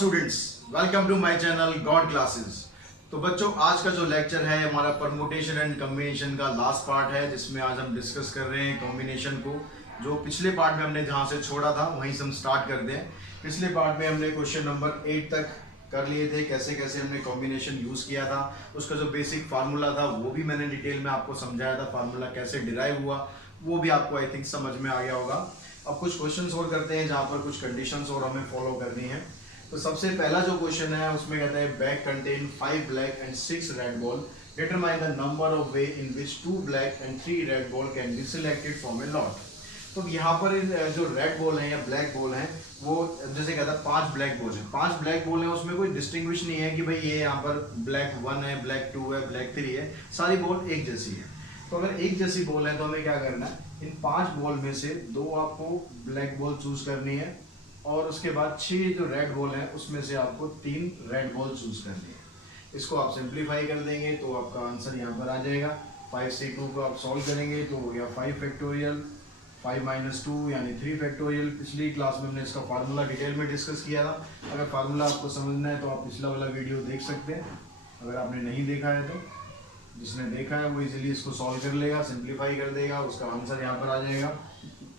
Students, welcome to my channel god classes. तो बच्चों, आज का जो लेक्चर है हमारा परमुटेशन एंड कॉम्बिनेशन का लास्ट पार्ट है, जिसमें आज हम डिस्कस कर रहे हैं कॉम्बिनेशन को। जो पिछले पार्ट में हमने जहां से छोड़ा था वहीं से हम स्टार्ट कर दें। पिछले पार्ट में हमने क्वेश्चन नंबर 8 तक कर लिए थे, कैसे कैसे हमने कॉम्बिनेशन यूज किया था। उसका जो बेसिक फार्मूला था वो भी मैंने डिटेल में आपको समझाया था, फार्मूला कैसे डिराइव हुआ वो भी आपको आई थिंक समझ में आ गया होगा। अब कुछ क्वेश्चंस और करते हैं जहां पर कुछ कंडीशंस और हमें फॉलो करनी है। तो सबसे पहला जो क्वेश्चन है उसमें कहता है bag contain 5 black and 6 red ball, determine the number of way in which 2 black and 3 red ball can be selected from a lot. तो यहाँ पर जो रेड बॉल है या ब्लैक बॉल है वो जैसे कहता है 5 ब्लैक बॉल है, 5 ब्लैक बॉल है, उसमें कोई डिस्टिंग्विश नहीं है कि भाई ये यहाँ पर ब्लैक 1 है, ब्लैक 2 है, ब्लैक 3 है, सारी बॉल एक जैसी है। तो अगर एक जैसी बॉल है तो हमें क्या करना है, इन 5 बॉल में से 2 आपको ब्लैक बॉल चूज करनी है और उसके बाद 6 जो रेड बॉल है उसमें से आपको 3 रेड बॉल चूज करनी है। इसको आप सिंप्लीफाई कर देंगे तो आपका आंसर यहाँ पर आ जाएगा। 5 से 2 को आप सॉल्व करेंगे तो हो गया 5 फैक्टोरियल, 5 माइनस 2 यानी 3 फैक्टोरियल। पिछली क्लास में हमने इसका फार्मूला डिटेल में डिस्कस किया था। अगर फार्मूला आपको समझना है तो आप पिछला वाला वीडियो देख सकते हैं, अगर आपने नहीं देखा है तो। जिसने देखा है वो इजीली इसको सॉल्व कर लेगा, सिंप्लीफाई कर देगा, उसका आंसर यहाँ पर आ जाएगा।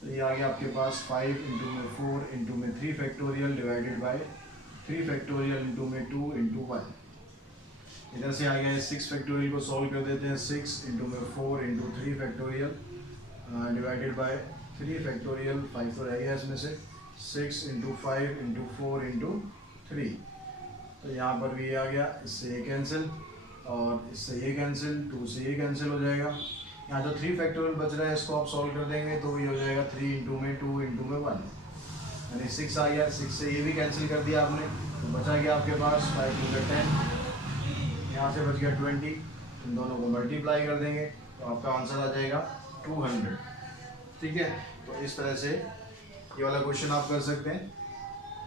तो ये आ गया आपके पास 5 इंटू में 4 इंटू में 3 factorial divided by 3 factorial into में 2 इंटू 1। इधर से आ गया है 6 फैक्टोरियल को सॉल्व कर देते हैं। 6 इंटू में 4 into 3 factorial divided by 3 factorial, 5 तो रहेगा इसमें से, 6 इंटू 5 इंटू 4 इंटू 3। तो यहाँ पर भी ये आ गया, इससे ये कैंसिल और इससे ये कैंसिल, 2 से ये कैंसिल हो जाएगा। यहाँ जो 3 फैक्टोरियल बच रहा है इसको आप सॉल्व कर देंगे तो ये हो जाएगा 3 इंटू में 2 इंटू में 1 यानी 6 आ गया। 6 से ये भी कैंसिल कर दिया आपने तो बचा गया आपके पास 5 टू 10, यहाँ से बच गया 20। इन दोनों को मल्टीप्लाई कर देंगे तो आपका आंसर आ जाएगा 200। ठीक है, तो इस तरह से ये वाला क्वेश्चन आप कर सकते हैं।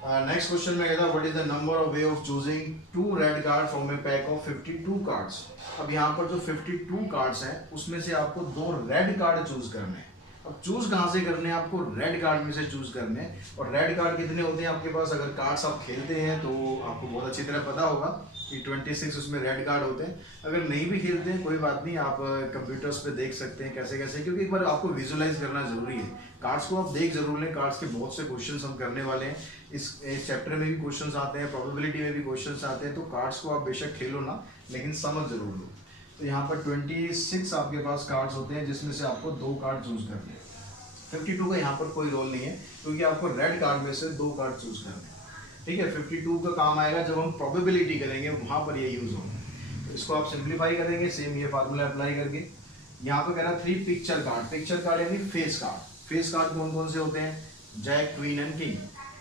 नेक्स्ट क्वेश्चन में कहता है what is the number of way of choosing 2 red card from A pack of 52 cards. अब यहाँ पर जो 52 कार्ड्स हैं उसमें से आपको 2 रेड कार्ड चूज करने हैं। अब चूज कहाँ से करने हैं, आपको रेड कार्ड में से चूज करने हैं। और रेड कार्ड कितने होते हैं आपके पास, अगर कार्ड्स आप खेलते हैं तो आपको बहुत अच्छी तरह पता होगा कि 26 उसमें रेड कार्ड होते हैं। अगर नहीं भी खेलते हैं कोई बात नहीं, आप कंप्यूटर्स पे देख सकते हैं कैसे कैसे, क्योंकि एक बार आपको विजुअलाइज करना जरूरी है। कार्ड्स को आप देख जरूर लें, कार्ड्स के बहुत से क्वेश्चंस हम करने वाले हैं। इस चैप्टर में भी क्वेश्चंस आते हैं, प्रोबेबिलिटी में भी क्वेश्चंस आते हैं। तो कार्ड्स को आप बेशक खेलो ना, लेकिन समझ जरूर लो। तो यहाँ पर 26 आपके पास कार्ड्स होते हैं जिसमें से आपको 2 कार्ड चूज करने हैं। 52 का यहाँ पर कोई रोल नहीं है क्योंकि आपको रेड कार्ड में से 2 कार्ड चूज करने हैं। ठीक है, 52 का काम आएगा जब हम प्रोबेबिलिटी करेंगे, वहां पर ये यूज होगा। तो इसको आप सिंप्लीफाई करेंगे सेम ये फार्मूला अप्लाई करके। यहाँ पे कह रहा 3 पिक्चर कार्ड, पिक्चर कार्ड यानी फेस कार्ड। फेस कार्ड कौन कौन से होते हैं, जैक, क्वीन एंड किंग।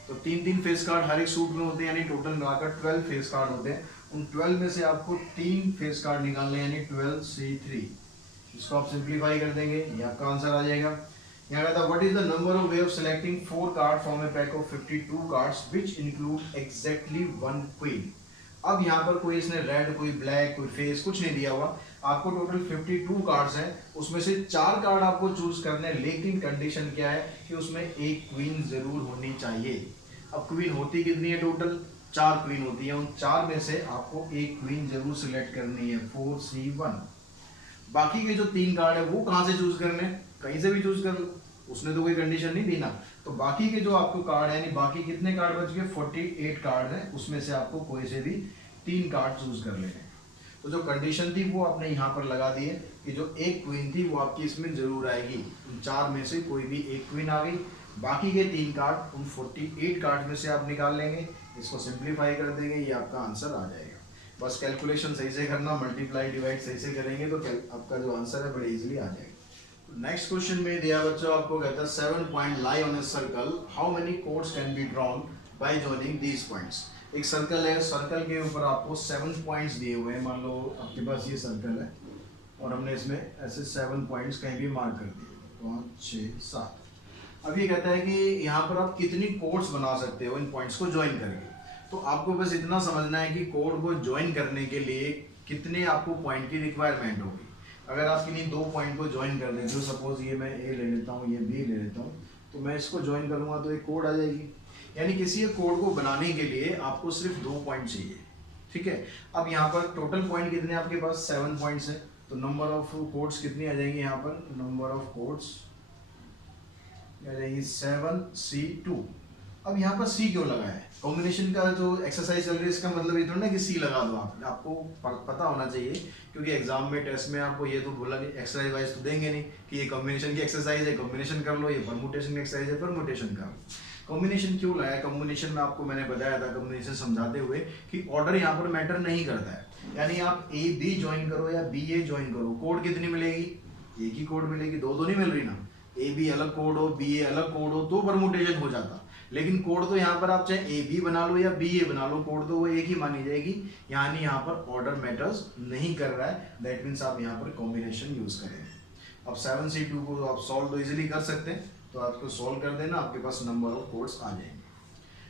तो 3 फेस कार्ड हर एक सूट में होते हैं, यानी टोटल मिलाकर 12 फेस कार्ड होते हैं। उन 12 में से आपको 3 फेस कार्ड निकालने हैं, यानी 12C3। इसको आप सिंप्लीफाई कर देंगे, ये आपका आंसर आ जाएगा। यहाँ कहता है what is the number of way of selecting 4 card from A pack of 52 cards which include exactly 1 queen. अब यहाँ पर कोई इसने रेड, कोई ब्लैक, कोई फेस कुछ नहीं दिया हुआ। आपको टोटल 52 कार्ड्स हैं, उसमें से 4 कार्ड आपको चूज करने हैं, लेकिन कंडीशन क्या है कि उसमें एक क्वीन जरूर होनी चाहिए। अब क्वीन होती कितनी है, टोटल 4 क्वीन होती है। उन 4 में से आपको एक क्वीन जरूर सिलेक्ट करनी है, 4C1। बाकी के जो 3 कार्ड है वो कहाँ से चूज करने, कहीं से भी चूज कर लो, उसने तो कोई कंडीशन नहीं दी ना। तो बाकी के जो आपको कार्ड है, यानी बाकी कितने कार्ड बच गए, 48 कार्ड हैं, उसमें से आपको कोई से भी 3 कार्ड चूज कर लेने हैं। तो जो कंडीशन थी वो आपने यहाँ पर लगा दी है कि जो एक क्वीन थी वो आपकी इसमें जरूर आएगी। उन 4 में से कोई भी एक क्वीन आ गई, बाकी के 3 कार्ड उन 48 कार्ड में से आप निकाल लेंगे, इसको सिंप्लीफाई कर देंगे, ये आपका आंसर आ जाएगा। बस कैलकुलेशन सही से करना, मल्टीप्लाई डिवाइड सही से करेंगे तो आपका जो आंसर है बड़े इजीली आ जाएगा। नेक्स्ट क्वेश्चन में दिया बच्चों, आपको कहता है 7 point lie on a circle, how many codes can be drawn by joining these points. एक सर्कल है, सर्कल के ऊपर आपको 7 पॉइंट्स दिए हुए हैं। मान लो आपके पास ये सर्कल है और हमने इसमें ऐसे 7 पॉइंट्स कहीं भी मार्क कर दिए, 5, 6, 7। अब ये कहता है कि यहाँ पर आप कितनी कोड्स बना सकते हो इन पॉइंट्स को ज्वाइन करके। तो आपको बस इतना समझना है कि कोड को ज्वाइन करने के लिए कितने आपको पॉइंट की रिक्वायरमेंट होगी। अगर आप किन्हीं 2 पॉइंट को ज्वाइन कर देते हो, सपोज ये मैं ए ले लेता हूँ, ये बी ले लेता हूँ, तो मैं इसको ज्वाइन करूँगा तो एक कोड आ जाएगी। यानी किसी कोड को बनाने के लिए आपको सिर्फ 2 पॉइंट चाहिए, ठीक है। अब यहाँ पर टोटल पॉइंट कितने आपके पास 7 पॉइंट्स है, तो नंबर ऑफ कोड्स कितनी आ जाएंगी यहाँ पर, नंबर ऑफ कोड्स आ जाएगी 7C2। अब यहाँ पर C क्यों लगा है, कॉम्बिनेशन का जो एक्सरसाइज चल रही है इसका मतलब ये थोड़ा ना कि C लगा दो, आपको पता होना चाहिए, क्योंकि एग्जाम में टेस्ट में आपको ये तो बोला कि एक्सरसाइज वाइज तो देंगे नहीं कि ये कॉम्बिनेशन की एक्सरसाइज है कॉम्बिनेशन कर लो, ये परमुटेशन की एक्सरसाइज है परमुटेशन कर लो। कॉम्बिनेशन क्यों लाया, कॉम्बिनेशन में आपको मैंने बताया था कॉम्बिनेशन समझाते हुए कि ऑर्डर यहाँ पर मैटर नहीं करता है, यानी आप ए बी ज्वाइन करो या बी ए ज्वाइन करो, कोड कितनी मिलेगी, एक ही कोड मिलेगी, दो तो नहीं मिल रही ना, ए बी अलग कोड हो बी ए अलग कोड हो तो परमुटेशन हो जाता, लेकिन कोड तो यहाँ पर आप चाहे ए बी बना लो या बी ए बना लो, कोड तो वो एक ही मानी जाएगी, यानी यहाँ पर ऑर्डर मैटर्स नहीं कर रहा है, दैट मीन्स आप यहाँ पर कॉम्बिनेशन यूज करें। अब 7C2 को आप सॉल्व तो इजीली कर सकते हैं, तो आपको सॉल्व कर देना, आपके पास नंबर ऑफ कोड्स आ जाएंगे।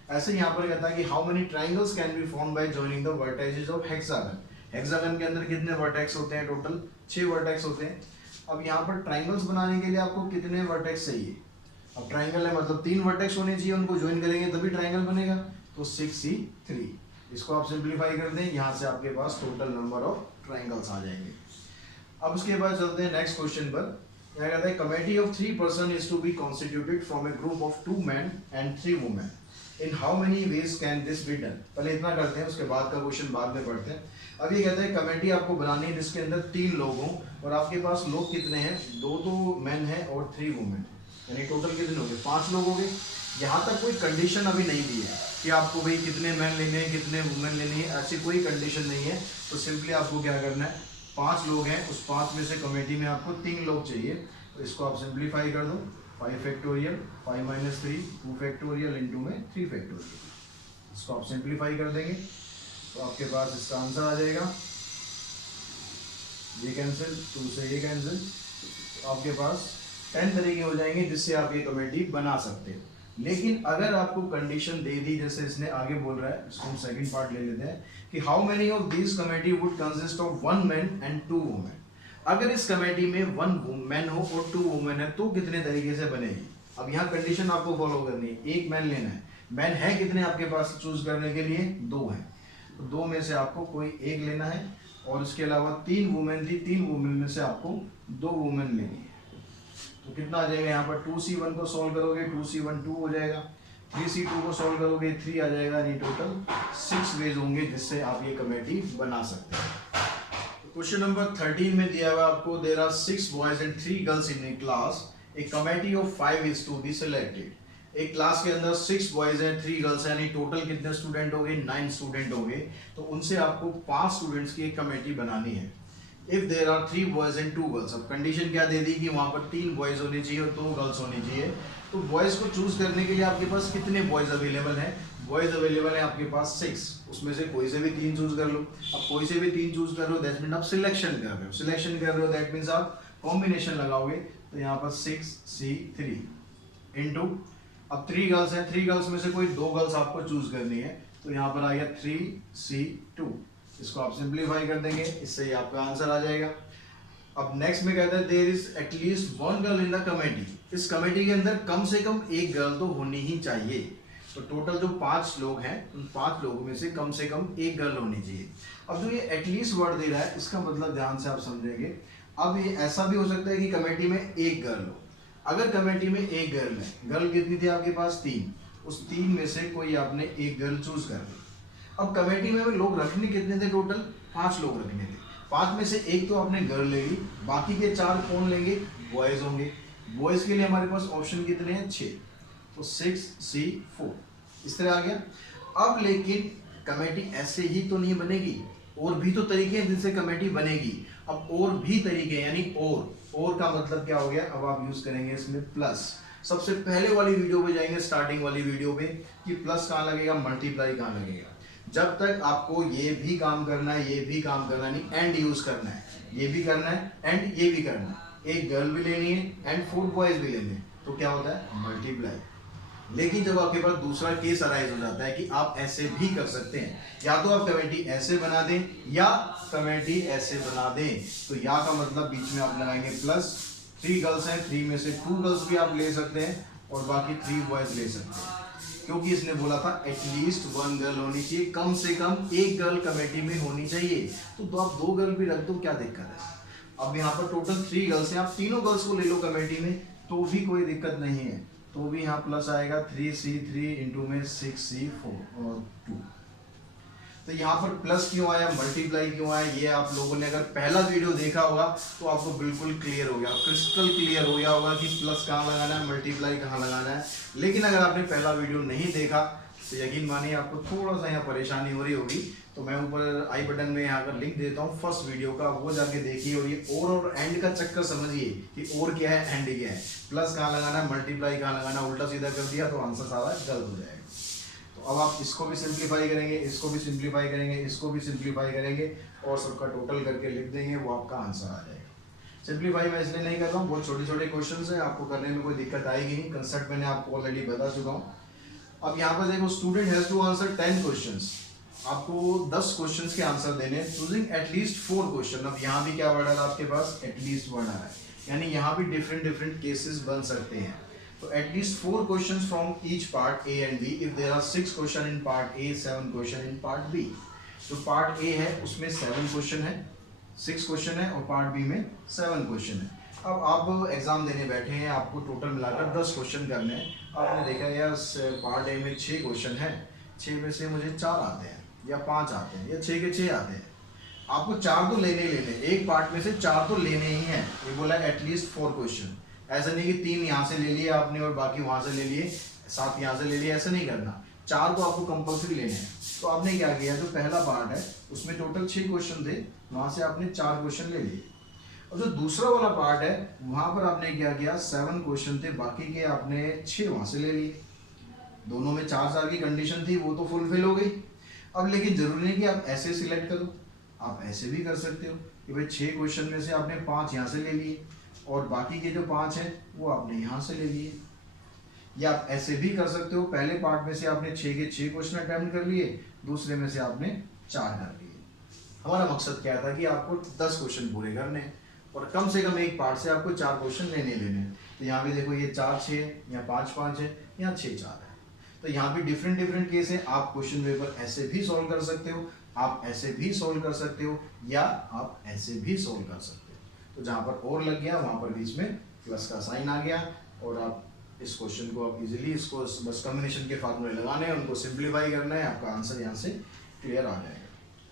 ऐसे यहाँ पर कहता है कि how many triangles can be form by joining the vertexes of hexagon. Hexagon के अंदर कितने वर्टेक्स होते हैं, टोटल 6 वर्टेक्स होते हैं। अब यहाँ पर ट्राइंगल्स बनाने के लिए आपको कितने वर्टेक्स चाहिए, अब ट्राइंगल है मतलब 3 वर्टेक्स होने चाहिए, उनको ज्वाइन करेंगे तभी ट्राइंगल बनेगा, तो 6C3। इसको आप सिंप्लीफाई कर दें, यहाँ से आपके पास टोटल नंबर ऑफ ट्राइंगल्स आ जाएंगे। अब उसके बाद चलते हैं नेक्स्ट क्वेश्चन पर। क्या कहता है, committee of 3 person is to be constituted from a group of 2 man and 3 women, in how many ways can this be done. पहले इतना करते हैं, उसके बाद का क्वेश्चन बाद में पढ़ते हैं। अब ये कहते हैं कमेटी आपको बनानी है जिसके अंदर 3 लोग हों, और आपके पास लोग कितने हैं, 2 तो मैन है और 3 वुमेन, यानी टोटल कितने हो गए, 5 लोग हो गए। यहाँ तक कोई कंडीशन अभी नहीं दी है कि आपको भाई कितने मैन लेने हैं कितने वुमेन लेनी है, ऐसी कोई कंडीशन नहीं है, तो सिंपली आपको क्या करना है, 5 लोग हैं, उस 5 में से कमेटी में आपको 3 लोग चाहिए, तो इसको आप सिंप्लीफाई कर दो, 5 फैक्टोरियल 5 माइनस 3 2 फैक्टोरियल इंटू में 3 फैक्टोरियल, इसको आप सिंप्लीफाई कर देंगे तो आपके पास इसका आंसर आ जाएगा, ये कैंसिल 2 से ये कैंसिल, तो आपके पास 10 तरीके हो जाएंगे जिससे आप ये कमेटी बना सकते हैं। लेकिन अगर आपको कंडीशन दे दी, जैसे इसने आगे बोल रहा है, इसको हम सेकंड पार्ट ले लेते हैं कि how many of this committee would consist of 1 man and 2 women. अगर इस कमेटी में 1 मैन हो और 2 वुमेन है तो कितने तरीके से बनेगी। अब यहाँ कंडीशन आपको फॉलो करनी है, एक मैन लेना है, मैन है कितने आपके पास चूज करने के लिए, 2 हैं, तो 2 में से आपको कोई एक लेना है, और इसके अलावा 3 वुमेन थी, 3 वुमेन में से आपको 2 वुमेन लेनी है, तो कितना आ जाएगा यहाँ पर 2C1 को सॉल्व करोगे 2C1 2 हो जाएगा, 3C2 को सॉल्व करोगे 3 आ जाएगा, यानी टोटल 6 वेज होंगे जिससे आप ये कमेटी बना सकते हैं। क्वेश्चन नंबर 13 में दिया हुआ आपको, there are 6 boys and 3 girls in a class, a committee of 5 is to be selected. एक क्लास के अंदर 6 बॉयज हैं 3 गर्ल्स हैं, यानी टोटल कितने स्टूडेंट हो गए, 9 स्टूडेंट हो गए, तो उनसे आपको 5 स्टूडेंट्स की एक कमेटी बनानी है। If there are 3 boys and 2 girls, अब कंडीशन क्या दे दी कि वहां पर 3 बॉयज होने चाहिए और 2 गर्ल्स होनी चाहिए, तो बॉयज को चूज करने के लिए आपके पास कितने बॉयज अवेलेबल हैं, बॉयज अवेलेबल है आपके पास 6, उसमें से कोई से भी 3 चूज कर लो। अब कोई से भी 3 चूज कर लो दैट मीन आप सिलेक्शन कर रहे हो, सिलेक्शन कर रहे हो दैट मीन्स आप कॉम्बिनेशन लगाओगे, तो यहाँ पर 6C3 इनटू, अब 3 गर्ल्स हैं, 3 गर्ल्स में से कोई 2 गर्ल्स आपको चूज करनी है, तो यहाँ पर आ गया 3C2, इसको आप सिंप्लीफाई कर देंगे, इससे ही आपका आंसर आ जाएगा। अब नेक्स्ट में कहता है there is at least 1 girl in the committee, इस कमेटी के अंदर कम से कम 1 गर्ल तो होनी ही चाहिए, तो टोटल जो 5 लोग हैं उन 5 लोगों में से कम 1 गर्ल होनी चाहिए। अब जो ये एटलीस्ट वर्ड दे रहा है इसका मतलब ध्यान से आप समझेंगे, अब ये ऐसा भी हो सकता है कि कमेटी में 1 गर्ल हो, अगर कमेटी में 1 गर्ल है, गर्ल कितनी थी आपके पास 3, उस 3 में से कोई आपने 1 गर्ल चूज कर ली। अब कमेटी में लोग रखने कितने थे, टोटल 5 लोग रखने थे, 5 में से 1 तो आपने गर्ल ले ली, बाकी के 4 कौन लेंगे, बॉयज होंगे। बॉयज के लिए हमारे पास ऑप्शन कितने हैं, 6, तो 6C4 इस तरह आ गया। अब लेकिन कमेटी ऐसे ही तो नहीं बनेगी, और भी तो तरीके हैं जिनसे कमेटी बनेगी। अब और भी तरीके यानी और का मतलब क्या हो गया, अब आप यूज करेंगे इसमें प्लस। सबसे पहले वाली वीडियो पे जाएंगे, स्टार्टिंग वाली वीडियो पे, कि प्लस कहाँ लगेगा, मल्टीप्लाई कहाँ लगेगा। जब तक आपको ये भी काम करना है ये भी काम करना नहीं, एंड यूज करना है, ये भी करना है एंड ये भी करना है, 1 गर्ल भी लेनी है एंड 4 बॉयज भी लेने हैं, तो क्या होता है मल्टीप्लाई। लेकिन जब आपके पास दूसरा केस अराइज हो जाता है कि आप ऐसे भी कर सकते हैं, या तो आप कमेटी ऐसे बना दें या कमेटी ऐसे बना दें, तो या का मतलब बीच में आप लगाएंगे प्लस, 3 गर्ल्स हैं 3 में से 2 गर्ल्स भी आप ले सकते हैं और बाकी 3 बॉयज ले सकते हैं। क्योंकि इसने बोला था एटलीस्ट 1 गर्ल होनी चाहिए, कम से कम एक गर्ल कमेटी में होनी चाहिए। तो आप 2 गर्ल भी रख दो, क्या दिक्कत है। अब यहाँ पर टोटल 3 गर्ल्स हैं, आप तीनों गर्ल्स को ले लो कमेटी में तो भी कोई दिक्कत नहीं है। तो भी यहाँ प्लस आएगा 3C3 इंटू में 6C4 और 2। तो यहाँ पर प्लस क्यों आया, मल्टीप्लाई क्यों आया, ये आप लोगों ने अगर पहला वीडियो देखा होगा तो आपको बिल्कुल क्लियर हो गया, क्रिस्टल क्लियर हो गया होगा कि प्लस कहाँ लगाना है, मल्टीप्लाई कहाँ लगाना है। लेकिन अगर आपने पहला वीडियो नहीं देखा तो यकीन मानिए आपको थोड़ा सा यहाँ परेशानी हो रही होगी। तो मैं ऊपर आई बटन में यहाँ पर लिंक देता हूँ फर्स्ट वीडियो का, वो जाके देखिए और ये और एंड का चक्कर समझिए कि और क्या है एंड क्या है, प्लस कहाँ लगाना है, मल्टीप्लाई कहाँ लगाना है। उल्टा सीधा कर दिया तो आंसर सारा गलत हो जाएगा। तो अब आप इसको भी सिंप्लीफाई करेंगे, इसको भी सिंप्लीफाई करेंगे, इसको भी सिंप्लीफाई करेंगे और सबका टोटल करके लिख देंगे, वो आपका आंसर आ जाएगा। सिंप्लीफाई मैं इसलिए नहीं कर रहा हूँ, बहुत छोटे छोटे क्वेश्चंस हैं, आपको करने में कोई दिक्कत आएगी नहीं। कंसेप्ट मैंने आपको ऑलरेडी बता चुका हूँ। अब यहाँ पर देखो, student has to answer 10 questions, आपको 10 क्वेश्चंस के आंसर देने हैं, चूजिंग एटलीस्ट 4 क्वेश्चन। अब यहाँ भी क्या वर्ड है आपके पास, एटलीस्ट वर्ड आ रहा है, यानी यहाँ भी डिफरेंट डिफरेंट केसेस बन सकते हैं। तो at least 4 questions from each part A and B. If there are 6 question in part A, 7 question in part B. तो पार्ट ए है उसमें 7 क्वेश्चन है, 6 क्वेश्चन है, और पार्ट बी में 7 क्वेश्चन है। अब आप एग्जाम देने बैठे हैं, आपको टोटल मिलाकर 10 क्वेश्चन करने हैं। आपने देखा यार पार्ट ए में 6 क्वेश्चन है, 6 में से मुझे 4 आते हैं या 5 आते हैं या 6 के 6 आते हैं। आपको 4 तो लेने ही लेने, एक पार्ट में से 4 तो लेने ही हैं। ये बोला एटलीस्ट 4 क्वेश्चन, ऐसा नहीं कि 3 यहाँ से ले लिए आपने और बाकी वहाँ से ले लिए, 7 यहाँ से ले लिए, ऐसा नहीं करना। 4 तो आपको कंपल्सरी लेने हैं। तो आपने क्या किया, जो पहला पार्ट है उसमें टोटल 6 क्वेश्चन थे, वहाँ से आपने 4 क्वेश्चन ले लिए। और जो दूसरा वाला पार्ट है वहाँ पर आपने क्या किया, 7 क्वेश्चन थे, बाकी के आपने 6 वहाँ से ले लिए। दोनों में 4-4 की कंडीशन थी, वो तो फुलफिल हो गई। अब लेकिन जरूरी नहीं कि आप ऐसे सिलेक्ट करो, आप ऐसे भी कर सकते हो कि भाई 6 क्वेश्चन में से आपने 5 यहाँ से ले लिए और बाकी के जो 5 हैं वो आपने यहाँ से ले लिए। या आप ऐसे भी कर सकते हो, पहले पार्ट में से आपने 6 के 6 क्वेश्चन अटेम्प्ट कर लिए, दूसरे में से आपने 4 कर लिए। हमारा मकसद क्या था कि आपको 10 क्वेश्चन पूरे करने हैं और कम से कम एक पार्ट से आपको 4 क्वेश्चन लेने हैं। तो यहाँ भी देखो, ये 4-6 है, यहाँ 5-5 है, यहाँ 6-4 है। तो यहाँ भी डिफरेंट डिफरेंट केस है। आप क्वेश्चन पेपर ऐसे भी सॉल्व कर सकते हो, आप ऐसे भी सॉल्व कर सकते हो, या आप ऐसे भी सॉल्व कर सकते हो। तो जहाँ पर और लग गया वहाँ पर बीच में प्लस का साइन आ गया और आप इस क्वेश्चन को आप इजीली इसको बस कॉम्बिनेशन के फार्मूले लगाने हैं, उनको सिंप्लीफाई करना है, आपका आंसर यहाँ से क्लियर आ जाएगा।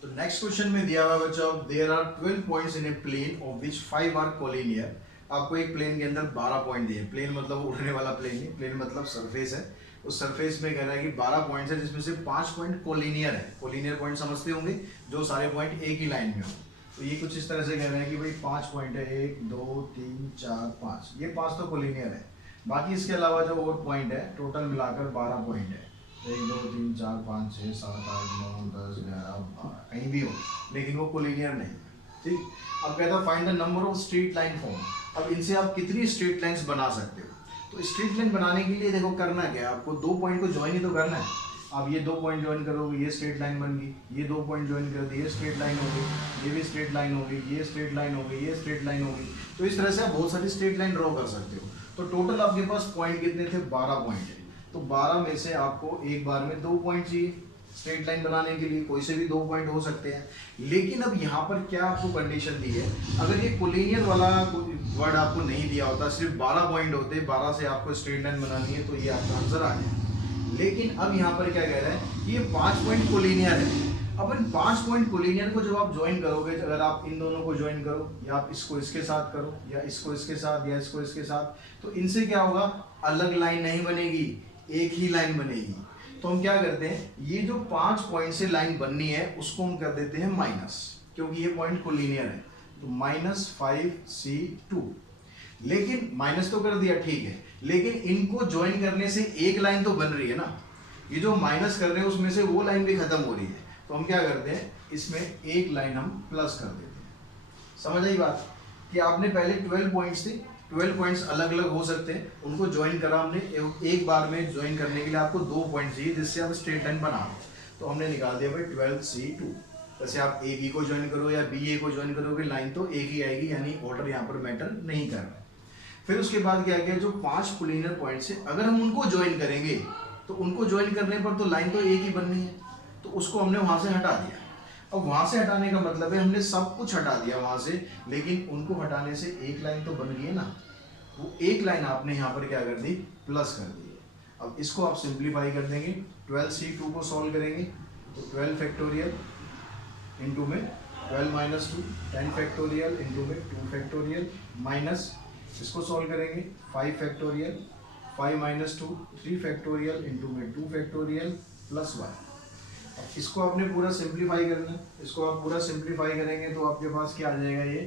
तो नेक्स्ट क्वेश्चन में दिया हुआ बच्चों, there are 12 points in a plane of which 5 are collinear. आपको एक प्लेन के अंदर 12 पॉइंट दिए। प्लेन मतलब उड़ने वाला प्लेन नहीं, प्लेन मतलब सरफेस है। उस सरफेस में कह रहा है कि 12 पॉइंट्स है, जिसमें से 5 पॉइंट कोलिनियर है। कोलिनियर पॉइंट समझते होंगे, जो सारे पॉइंट एक ही लाइन में हो। तो ये कुछ इस तरह से कह रहे हैं कि भाई 5 पॉइंट है, 1 2 3 4 5, ये 5 तो कोलिनियर है। बाकी इसके अलावा जो और पॉइंट है टोटल मिलाकर 12 पॉइंट है, 1 2 3 4 5 6 7 8 9 10 11 12, कहीं भी हो, लेकिन वो कोलिनियर नहीं है। ठीक। अब कहता है find the number of straight line form. अब इनसे आप कितनी स्ट्रेट लाइंस बना सकते हो। तो स्ट्रेट लाइन बनाने के लिए देखो करना क्या है, आपको 2 पॉइंट को ज्वाइन ही तो करना है। आप ये 2 पॉइंट ज्वाइन करोगे, ये स्ट्रेट लाइन बन गई, ये 2 पॉइंट ज्वाइन कर दिए, ये स्ट्रेट लाइन हो गई, ये भी स्ट्रेट लाइन हो गई, ये स्ट्रेट लाइन हो गई, ये स्ट्रेट लाइन हो गई। तो इस तरह से आप बहुत सारी स्ट्रेट लाइन ड्रॉ कर सकते हो। तो टोटल आपके पास पॉइंट कितने थे, 12 पॉइंट है। तो 12 में से आपको एक बार में 2 पॉइंट चाहिए स्ट्रेट लाइन बनाने के लिए, कोई से भी 2 पॉइंट हो सकते हैं। लेकिन अब यहाँ पर क्या आपको कंडीशन दी है, अगर ये कोलिनियर वाला वर्ड आपको नहीं दिया होता, सिर्फ 12 पॉइंट होते, 12 से आपको स्ट्रेट लाइन बनानी है, तो ये आपका आंसर आ गया। लेकिन अब यहाँ पर क्या कह रहा है कि ये 5 पॉइंट कोलिनियर है। अब इन 5 पॉइंट कोलिनियर को जब आप ज्वाइन करोगे, अगर आप इन दोनों को ज्वाइन करो, या आप इसको इसके साथ करो, या इसको इसके साथ, या इसको इसके साथ, तो इनसे क्या होगा, अलग लाइन नहीं बनेगी, एक ही लाइन बनेगी। तो हम क्या करते हैं, ये जो 5 पॉइंट से लाइन बननी है उसको हम कर देते हैं माइनस, क्योंकि ये पॉइंट कोलिनियर है। तो -5C2। लेकिन माइनस तो कर दिया, ठीक है, लेकिन इनको ज्वाइन करने से एक लाइन तो बन रही है ना। ये जो माइनस कर रहे हैं उसमें से वो लाइन भी खत्म हो रही है। तो हम क्या करते हैं, इसमें एक लाइन हम प्लस कर देते हैं। समझ आई बात, कि आपने पहले 12 पॉइंट्स थे, 12 पॉइंट्स अलग अलग हो सकते हैं, उनको ज्वाइन करा हमने। एक बार में ज्वाइन करने के लिए आपको 2 पॉइंट चाहिए, जिससे आप स्ट्रेट लाइन बना लो। तो हमने निकाल दिया भाई 12C2। जैसे आप ए बी को ज्वाइन करो या बी ए को ज्वाइन करोगे, लाइन तो एक ही आएगी, यानी ऑर्डर यहाँ पर मैटर नहीं कर रहा है। फिर उसके बाद क्या किया, जो 5 कोलिनियर पॉइंट से अगर हम उनको ज्वाइन करेंगे तो उनको ज्वाइन करने पर तो लाइन तो एक ही बननी है, तो उसको हमने वहां से हटा दिया। अब वहां से हटाने का मतलब है हमने सब कुछ हटा दिया वहां से, लेकिन उनको हटाने से एक लाइन तो बन गई है ना, वो एक लाइन आपने यहाँ पर क्या कर दी, प्लस कर दी है। अब इसको आप सिंप्लीफाई कर देंगे, 12c2 को सॉल्व करेंगे तो 12 फैक्टोरियल इंटू में 12 माइनस 2, 10 फैक्टोरियल इंटू में 2 फैक्टोरियल माइनस, इसको सॉल्व करेंगे 5 फैक्टोरियल, 5 माइनस 2 3 फैक्टोरियल इंटू में 2 फैक्टोरियल प्लस 1। अब इसको आपने पूरा सिंप्लीफाई करना है, इसको आप पूरा सिंप्लीफाई करेंगे तो आपके पास क्या आ जाएगा, ये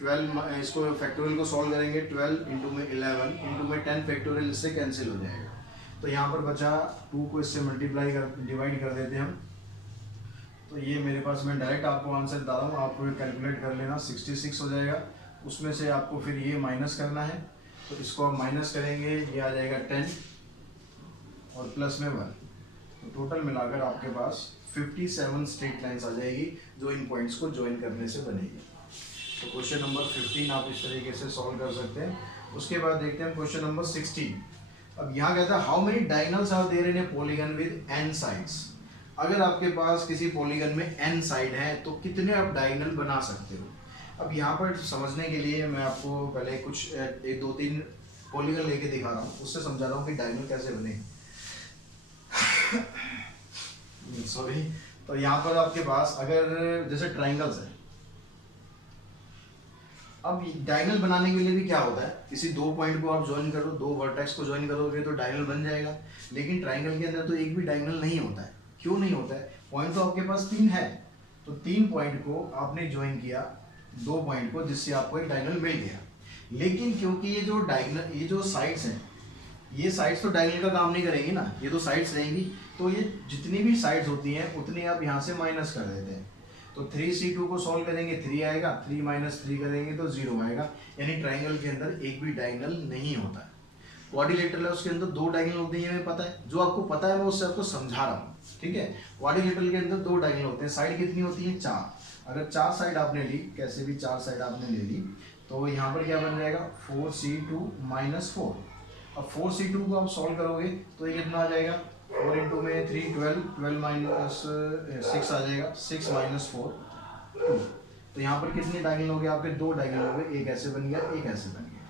12, इसको फैक्टोरियल को सॉल्व करेंगे 12 इंटू में 11 इंटू में 10 फैक्टोरियल, इससे कैंसिल हो जाएगा। तो यहाँ पर बचा 2 को इससे मल्टीप्लाई कर डिवाइड कर देते हैं हम, तो ये मेरे पास, मैं डायरेक्ट आपको आंसर बता रहा हूँ, आपको कैलकुलेट कर लेना, 66 हो जाएगा। उसमें से आपको फिर ये माइनस करना है, तो इसको आप माइनस करेंगे, ये आ जाएगा 10 और प्लस में 1, तो टोटल मिलाकर आपके पास 57 स्ट्रेट लाइन्स आ जाएगी जो इन पॉइंट्स को ज्वाइन करने से बनेगी। तो क्वेश्चन नंबर 15 आप इस तरीके से सॉल्व कर सकते हैं। उसके बाद देखते हैं क्वेश्चन नंबर 16। अब यहाँ कहता है how many diagonals are there in a polygon with n sides. अगर आपके पास किसी पॉलीगन में n साइड है तो कितने आप डायगोनल बना सकते हो। अब यहाँ पर समझने के लिए मैं आपको पहले कुछ 1-2-3 पॉलीगन लेके दिखा रहा हूँ, उससे समझा रहा हूँ कि डायगोनल कैसे बने। सॉरी। तो यहाँ पर आपके पास अगर जैसे ट्राइंगल्स है, अब डायगोनल बनाने के लिए भी क्या होता है, किसी दो पॉइंट को आप ज्वाइन करो, दो वर्टेक्स को ज्वाइन करोगे तो डायगोनल बन जाएगा। लेकिन ट्राइंगल के अंदर तो एक भी डायगोनल नहीं होता है। क्यों नहीं होता है, पॉइंट तो आपके पास 3 है, तो 3 पॉइंट को आपने ज्वाइन किया, 2 पॉइंट को, जिससे आपको एक डायगोनल मिल गया। लेकिन क्योंकि ये जो डायगोनल, ये जो साइड्स हैं, ये साइड्स तो डायगोनल का काम नहीं करेंगी ना, ये तो साइड्स रहेंगी, तो ये जितनी भी साइड्स होती हैं उतनी आप यहाँ से माइनस कर देते हैं। तो 3c2 को सॉल्व करेंगे 3 आएगा, 3 माइनस 3 करेंगे तो 0 आएगा, यानी ट्राइंगल के अंदर एक भी डायगोनल नहीं होता है। क्वाड्रिलेटरल है, उसके अंदर 2 डायगोनल होते हैं, हमें पता है, जो आपको पता है मैं उससे आपको समझा रहा हूँ, ठीक है। क्वाड्रिलेटरल के अंदर 2 डायगोनल होते हैं, साइड कितनी होती है, 4। अगर 4 साइड आपने ली, कैसे भी 4 साइड आपने ले ली, तो यहाँ पर क्या बन जाएगा 4c2 माइनस 4। अब 4c2 को आप सॉल्व करोगे तो ये कितना आ जाएगा, 4 इंटू में 3 12, 12 माइनस 6 आ जाएगा, 6 माइनस 4 2। तो यहाँ पर कितने डायगोनल हो गए आपके, 2 डायगोनल हो गए, एक ऐसे बन गया, एक ऐसे बन गया।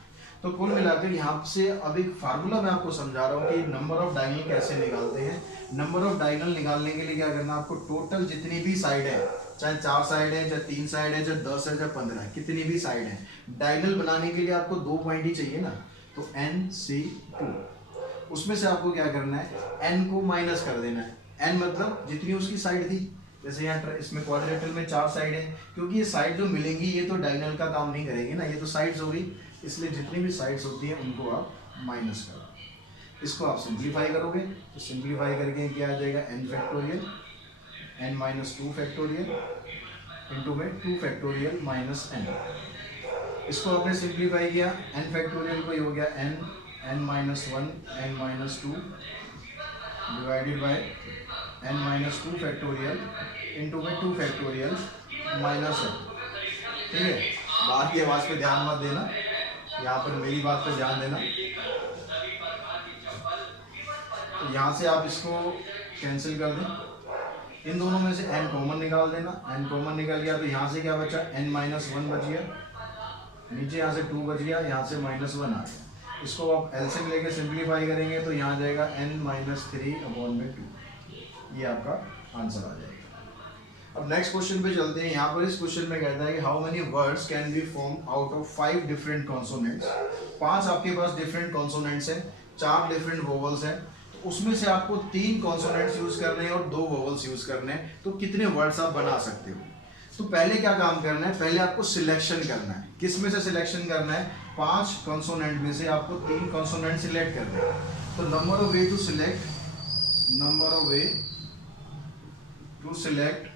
तो कुल मिलाकर यहाँ से अब एक फार्मूला मैं आपको समझा रहा हूँ कि नंबर ऑफ डायगोनल कैसे निकालते हैं। नंबर ऑफ डायगोनल निकालने के लिए क्या करना, आपको टोटल जितनी भी साइड है, चाहे 4 साइड है, चाहे 3 साइड है, चाहे 10 है, चाहे 15 है, कितनी भी साइड है, डायगोनल बनाने के लिए आपको 2 पॉइंट ही चाहिए ना, तो NC2, उसमें से आपको क्या करना है, n को माइनस कर देना है। n मतलब जितनी उसकी साइड थी, जैसे यहाँ इसमें क्वाड्रिलेटरल में 4 साइड है, क्योंकि ये साइड जो मिलेंगी ये तो डायगोनल का काम नहीं करेगी ना, ये तो साइड्स हो गई, इसलिए जितनी भी साइड्स होती हैं उनको आप माइनस करो। इसको आप सिंप्लीफाई करोगे तो सिंप्लीफाई करके क्या आ जाएगा, n factorial n minus 2 factorial into में 2 फैक्टोरियल माइनस n। इसको आपने सिंप्लीफाई किया, n फैक्टोरियल को ये हो गया n minus 1 n minus 2 divided by n minus 2 factorial into में 2 फैक्टोरियल माइनस n। ठीक है, बाहर की आवाज़ पे ध्यान मत देना, यहाँ पर मेरी बात पे ध्यान देना। तो यहाँ से आप इसको कैंसिल कर दें, इन दोनों में से n कॉमन निकाल देना, n कॉमन निकल गया तो यहाँ से क्या बचा, n माइनस 1 बच गया, नीचे यहाँ से 2 बच गया, यहाँ से माइनस 1 आ गया। इसको आप एलसीएम लेके सिंप्लीफाई करेंगे तो यहाँ जाएगा n माइनस 3/2, ये आपका आंसर आ जाएगा। अब नेक्स्ट क्वेश्चन पे चलते हैं। यहाँ पर इस क्वेश्चन में कहता है कि how many words can B form out of 5 different consonants. 5 आपके पास डिफरेंट कॉन्सोनेंट्स हैं, 4 डिफरेंट वोवल्स हैं, तो उसमें से आपको 3 कॉन्सोनेंट्स यूज करने हैं और 2 वोवल्स यूज करने हैं, तो कितने वर्ड्स आप बना सकते हो। तो पहले क्या काम करना है, पहले आपको सिलेक्शन करना है। किस में से सिलेक्शन करना है, 5 कॉन्सोनेंट में से आपको 3 कॉन्सोनेंट सिलेक्ट करने हैं। तो number of way to select, number of way to select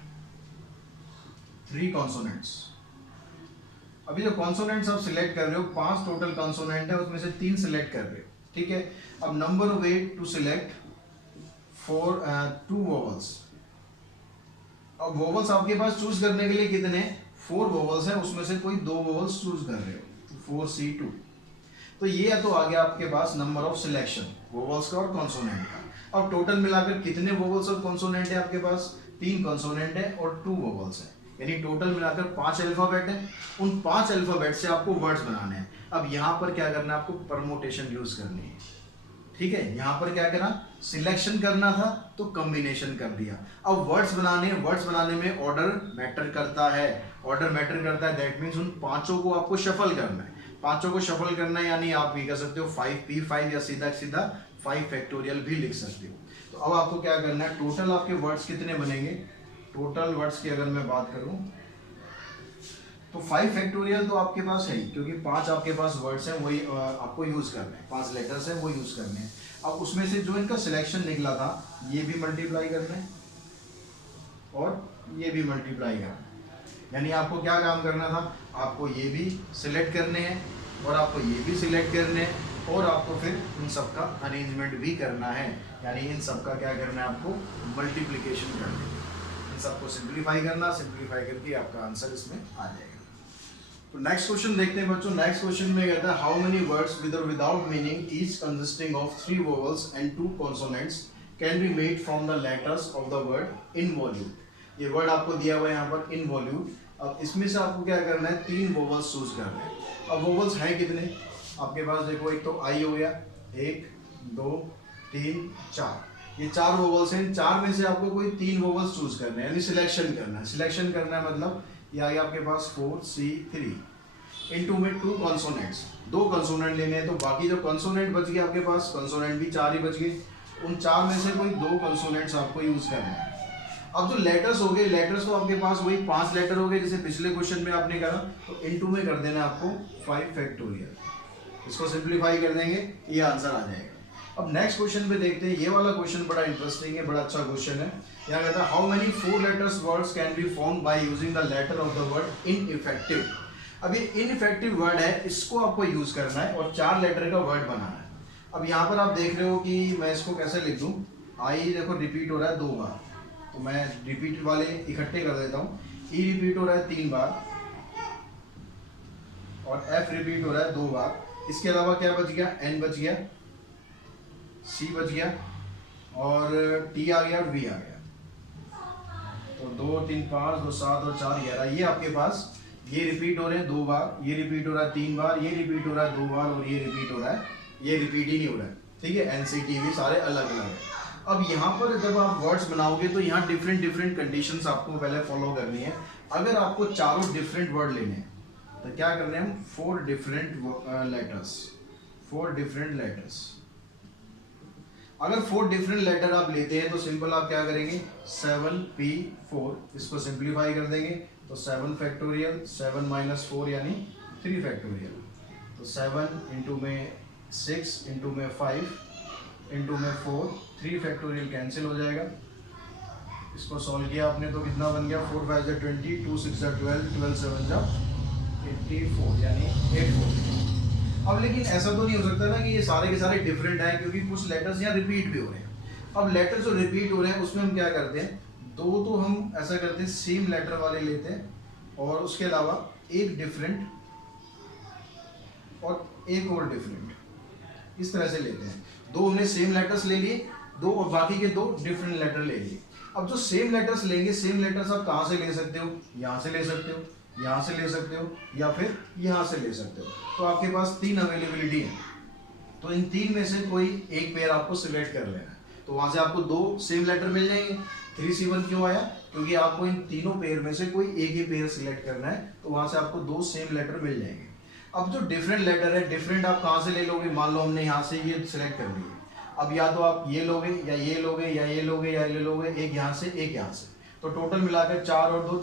3 consonants. अभी जो कॉन्सोनेंट्स आप सिलेक्ट कर रहे हो, 5 टोटल कॉन्सोनेंट है, उसमें से 3 सिलेक्ट कर रहे हो, ठीक है। अब number of way to select 2 vowels. अब वोवल्स आपके पास चूज करने के लिए कितने, 4 वोवल्स हैं, उसमें से कोई 2 वोवल्स चूज कर रहे हो, 4c2। तो ये तो आ गया आपके पास नंबर ऑफ सिलेक्शन वोवल्स का और कॉन्सोनेंट का। अब टोटल मिलाकर कितने वोवल्स और कॉन्सोनेंट है आपके पास? 3 कॉन्सोनेंट है और 2 वोवल्स है, यानी टोटल मिलाकर 5 अल्फाबेट है। उन 5 अल्फाबेट से आपको वर्ड्स बनाने हैं। अब यहाँ पर क्या करना है आपको? परमोटेशन यूज करनी है, ठीक है। यहाँ पर क्या करना? सिलेक्शन करना था तो कॉम्बिनेशन कर दिया। अब वर्ड्स बनाने में ऑर्डर मैटर करता है, ऑर्डर मैटर करता है। दैट मीन्स उन पांचों को आपको शफल करना है, पांचों को शफल करना है, यानी आप ये कर सकते हो 5p5 या सीधा सीधा 5 फैक्टोरियल भी लिख सकते हो। तो अब आपको क्या करना है? टोटल आपके वर्ड्स कितने बनेंगे? टोटल वर्ड्स की अगर मैं बात करूं तो 5 फैक्टोरियल तो आपके पास है ही, क्योंकि 5 आपके पास वर्ड्स हैं, वही आपको यूज करने हैं, 5 लेटर्स हैं वो यूज करने हैं। अब उसमें से जो इनका सिलेक्शन निकला था ये भी मल्टीप्लाई करना है और ये भी मल्टीप्लाई करना है, यानी आपको क्या काम करना था? आपको ये भी सिलेक्ट करने हैं और आपको ये भी सिलेक्ट करने हैं और आपको फिर इन सब का अरेंजमेंट भी करना है, यानी इन सब का क्या करना है? आपको मल्टीप्लिकेशन करना है, इन सबको सिंप्लीफाई करना, सिंप्लीफाई करके आपका आंसर इसमें आ जाएगा। तो नेक्स्ट क्वेश्चन देखते हैं बच्चों। नेक्स्ट क्वेश्चन में कहता है हाउ मेनी वर्ड्स विद और without meaning each consisting of 3 vowels and 2 consonants can be made from the letters of the word involute. ये वर्ड आपको दिया हुआ है यहाँ पर इनवॉल्यूट। अब इसमें से आपको क्या करना है? 3 वोवल्स चूज करना है। अब वोवल्स हैं कितने आपके पास? देखो, एक तो आई हो गया, 1 2 3 4, ये 4 वोवल्स हैं। 4 में से आपको कोई 3 वोवल्स चूज करना है, यानी सिलेक्शन करना है। सिलेक्शन करना है मतलब ये आ गया आपके पास 4C3 इनटू में 2 कॉन्सोनेंट्स, 2 कॉन्सोनेंट लेने हैं। तो बाकी जो कॉन्सोनेंट बच गए आपके पास, कॉन्सोनेंट भी 4 ही बच गए, उन 4 में से कोई 2 कॉन्सोनेंट्स आपको यूज करना है। अब जो लेटर्स हो गए, लेटर्स तो आपके पास वही 5 लेटर हो गए जैसे पिछले क्वेश्चन में आपने करा, तो इनटू में कर देना आपको 5 फैक्टोरियल, इसको सिंप्लीफाई कर देंगे, ये आंसर आ जाएगा। अब नेक्स्ट क्वेश्चन पे देखते हैं। ये वाला क्वेश्चन बड़ा इंटरेस्टिंग है, बड़ा अच्छा क्वेश्चन है। यहाँ कहता है how many 4 letters words can be formed by using the letter of the word ineffective. अब ये इनइफेक्टिव वर्ड है, इसको आपको यूज करना है और 4 लेटर का वर्ड बनाना है। अब यहाँ पर आप देख रहे हो कि मैं इसको कैसे लिख दूँ। आई देखो रिपीट हो रहा है 2 बार, तो मैं रिपीट वाले इकट्ठे कर देता हूँ। ई रिपीट हो रहा है 3 बार और एफ रिपीट हो रहा है 2 बार। इसके अलावा क्या बच गया? एन बच गया, सी बच गया और टी आ गया और वी आ गया। तो 2 3 5 2 7 और 4 11, ये आपके पास ये रिपीट हो रहे हैं 2 बार, ये रिपीट हो रहा है 3 बार, ये रिपीट हो रहा है 2 बार और ये रिपीट हो रहा है, ये रिपीट ही नहीं हो रहा है, ठीक है। एनसीटी भी सारे अलग अलग है। अब यहाँ पर जब आप वर्ड्स बनाओगे तो यहाँ डिफरेंट कंडीशंस आपको पहले फॉलो करनी है। अगर आपको चारों डिफरेंट वर्ड लेने हैं तो क्या करने हैं हम? 4 डिफरेंट लेटर्स, 4 डिफरेंट लेटर्स। अगर 4 डिफरेंट लेटर आप लेते हैं तो सिंपल आप क्या करेंगे? 7p4, इसको सिंप्लीफाई कर देंगे तो 7 फैक्टोरियल, 7 माइनस 4 यानी 3 फैक्टोरियल। तो 7 इंटू में 6 इंटू में 5 इंटू में 4, 3 फैक्टोरियल कैंसिल हो जाएगा। इसको सॉल्व किया आपने तो कितना बन गया? 4 5 20, 2 6 12, 12 7 84, यानी 84। अब लेकिन ऐसा तो नहीं हो सकता ना कि ये सारे के सारे डिफरेंट हैं, क्योंकि कुछ लेटर्स यहाँ रिपीट भी हो रहे हैं। अब लेटर्स जो रिपीट हो रहे हैं उसमें हम क्या करते हैं? 2 तो हम ऐसा करते हैं सेम लेटर वाले लेते हैं और उसके अलावा एक डिफरेंट और एक और डिफरेंट, इस तरह से लेते हैं। 2 हमने सेम लेटर्स ले लिए, 2 और बाकी के 2 डिफरेंट लेटर ले लिए। अब जो सेम लेटर्स लेंगे, सेम लेटर्स आप कहाँ से ले सकते हो? यहाँ से ले सकते हो, यहाँ से ले सकते हो या फिर यहाँ से ले सकते हो। तो आपके पास 3 अवेलेबिलिटी है, तो इन 3 में से कोई एक पेयर आपको सिलेक्ट कर लेना है। तो वहाँ से आपको 2 सेम लेटर मिल जाएंगे। 3C1 क्यों आया? क्योंकि आपको इन तीनों पेयर में से कोई एक ही पेयर सिलेक्ट करना है, तो वहाँ से आपको 2 सेम लेटर मिल जाएंगे। अब जो डिफरेंट लेटर है, डिफरेंट आप कहाँ से ले लोगे? मान लो हमने यहाँ से ये सिलेक्ट कर लिया, अब या तो आप ये लोगे या ये लोगे या ये लोगे या ये लोगे, एक यहाँ से एक यहाँ से, तो टोटल मिलाकर 4 और 2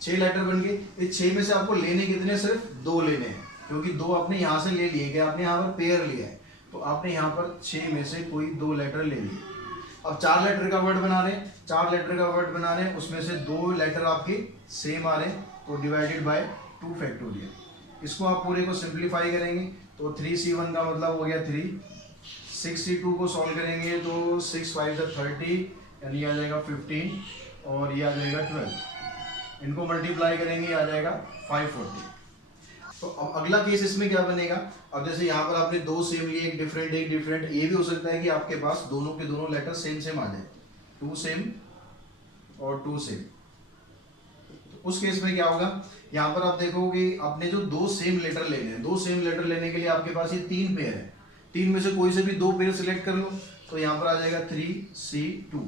6 लेटर बन गए। इस 6 में से आपको लेने कितने? सिर्फ 2 लेने हैं, क्योंकि 2 आपने यहाँ से ले लिए, आपने यहाँ पर पेयर लिया है, तो आपने यहाँ पर 6 में से कोई 2 लेटर ले लिए। अब 4 लेटर का वर्ड बना रहे हैं, 4 लेटर का वर्ड बना रहे हैं, उसमें से 2 लेटर आपके सेम आ रहे हैं, तो डिवाइडेड बाय 2 फैक्टोरियल। इसको आप पूरे को सिंप्लीफाई करेंगे तो 3C1 का मतलब हो गया 3, 6C2 को सॉल्व करेंगे तो 6 5 30, यानी आ जाएगा 15 और ये आ जाएगा 12। इनको मल्टीप्लाई करेंगे आ जाएगा 540। तो अब अगला केस इसमें क्या बनेगा, अब जैसे यहाँ पर आपने दो सेम लिए, एक डिफरेंट, ये भी हो सकता है कि आपके पास दोनों के दोनों लेटर सेम आ जाए, 2 सेम और 2 सेम। तो उस केस में क्या होगा, यहाँ पर आप देखोगे आपने जो दो सेम लेटर लेने हैं, दो सेम लेटर लेने के लिए आपके पास ये 3 पेयर है, 3 में से कोई से भी 2 पेयर सिलेक्ट कर लो, तो यहाँ पर आ जाएगा 3C2।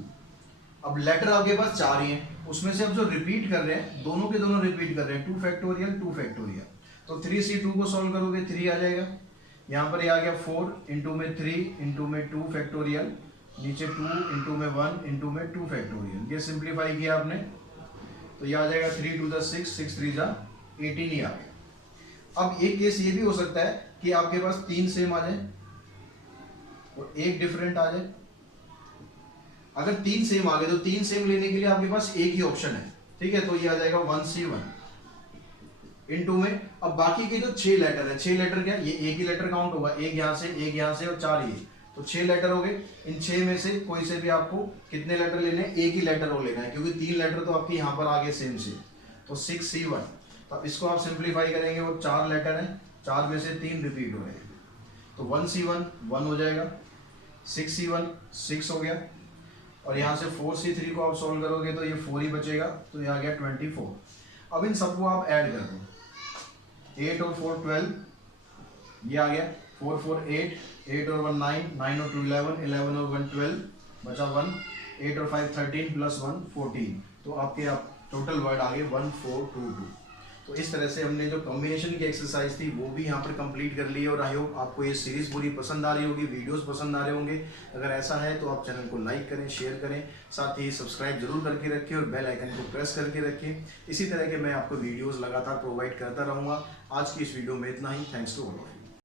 अब लेटर आपके पास 4 ही हैं, उसमें से अब जो रिपीट कर रहे हैं दोनों के दोनों रिपीट कर रहे हैं, 2 फैक्टोरियल 2 फैक्टोरियल, तो 3C2 को सॉल्व करोगे 3 आ जाएगा, यहाँ पर ये आ गया 4 इंटू में 3 इंटू में 2 फैक्टोरियल, नीचे 2 इंटू में 1 इंटू में 2 फैक्टोरियल, ये सिंप्लीफाई किया आपने, तो ये आ जाएगा 3 2 6 6 3 18 ही आ गया। अब एक केस ये भी हो सकता है कि आपके पास 3 सेम आ जाए और एक डिफरेंट आ जाए। अगर 3 सेम आ गए तो 3 सेम लेने के लिए आपके पास एक ही ऑप्शन है, ठीक है, तो ये आ जाएगा 1C1 इनटू में, अब बाकी के जो 6 लेटर है, 6 लेटर क्या, ये एक ही लेटर काउंट होगा, एक यहाँ से और 4 ये, तो 6 लेटर हो गए। इन 6 में से कोई से भी आपको कितने लेटर लेने हैं, एक ही लेटर हो लेना है, क्योंकि 3 लेटर तो आपके यहाँ पर आ गए सेम से, तो 6C1। तो अब इसको आप सिंप्लीफाई करेंगे, वो 4 लेटर हैं, 4 में से 3 रिपीट हो रहे हैं, तो 1C1 1 हो जाएगा, 6C1 6 हो गया, और यहाँ से 4C3 को आप सॉल्व करोगे तो ये 4 ही बचेगा, तो ये आ गया 24। अब इन सबको आप ऐड कर दो, 8 और 4 12, ये आ गया, 4 4 8, 8 और 1 9, 9 और 2 11, 11 और 1 12, बचा 1, 8 और 5 13 प्लस 1 14, तो आपके आप टोटल वर्ड आ गए 1422। तो इस तरह से हमने जो कॉम्बिनेशन की एक्सरसाइज थी वो भी यहाँ पर कंप्लीट कर ली है, और आई होप आपको ये सीरीज़ पूरी पसंद आ रही होगी, वीडियोस पसंद आ रहे होंगे। अगर ऐसा है तो आप चैनल को लाइक करें, शेयर करें, साथ ही सब्सक्राइब जरूर करके रखें और बेल आइकन को प्रेस करके रखें। इसी तरह के मैं आपको वीडियोज़ लगातार प्रोवाइड करता रहूँगा। आज की इस वीडियो में इतना ही। Thanks to all of you.